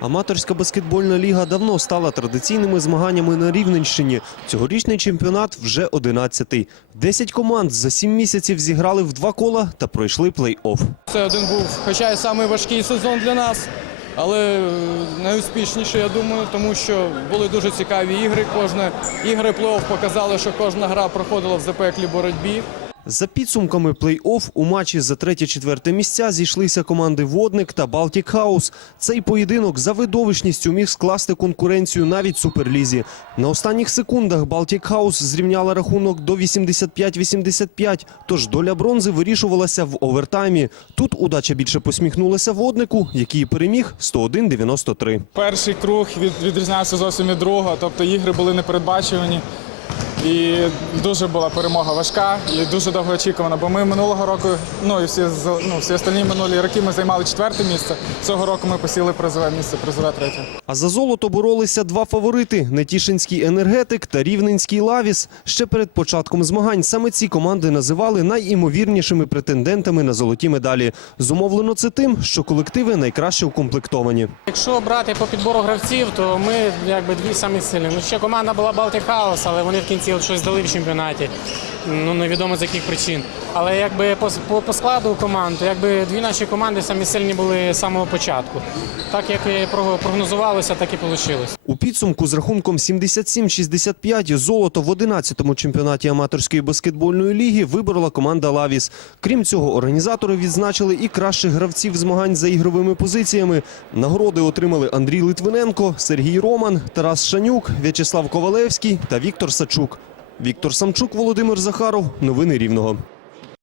Аматорська баскетбольна ліга давно стала традиційними змаганнями на Рівненщині. Цьогорічний чемпіонат вже 11-й. Десять команд за сім місяців зіграли в два кола та пройшли плей-офф. Це один був, хоча й самий важкий сезон для нас, але е, найуспішніший, я думаю, тому що були дуже цікаві ігри. Кожна ігри плей-офф показали, що кожна гра проходила в запеклій боротьбі. За підсумками плей-офф у матчі за третє-четверте місця зійшлися команди Водник та Балтік Хаус. Цей поєдинок за видовищністю міг скласти конкуренцію навіть Суперлізі. На останніх секундах Балтік Хаус зрівняла рахунок до 85-85, тож доля бронзи вирішувалася в овертаймі. Тут удача більше посміхнулася Воднику, який переміг 101-93. Перший круг від, відрізнявся зовсім від другого, тобто ігри були непередбачувані. І дуже була перемога важка і дуже довго очікувана. Бо ми минулого року, ну і всі ну, всі остальні минулі роки ми займали четверте місце. Цього року ми посіли призове місце, призове третє. А за золото боролися два фаворити – Нетішинський енергетик та Рівненський лавіс. Ще перед початком змагань саме ці команди називали найімовірнішими претендентами на золоті медалі. Зумовлено це тим, що колективи найкраще укомплектовані. Якщо брати по підбору гравців, то ми якби дві самі сильні. Ну ще команда була House, але вони в кінці от щось дали в чемпіонаті. Ну невідомо з яких причин. Але якби по, по, по складу команд, якби дві наші команди самі сильні були з самого початку. Так як і про- прогнозувалося, так і вийшло. У підсумку з рахунком 77-65 золото в 11-му чемпіонаті аматорської баскетбольної ліги виборола команда «Лавіс». Крім цього, організатори відзначили і кращих гравців змагань за ігровими позиціями. Нагороди отримали Андрій Литвиненко, Сергій Роман, Тарас Шанюк, В'ячеслав Ковалевський та Віктор Сачук. Віктор Самчук, Володимир Захаров. Новини Рівного.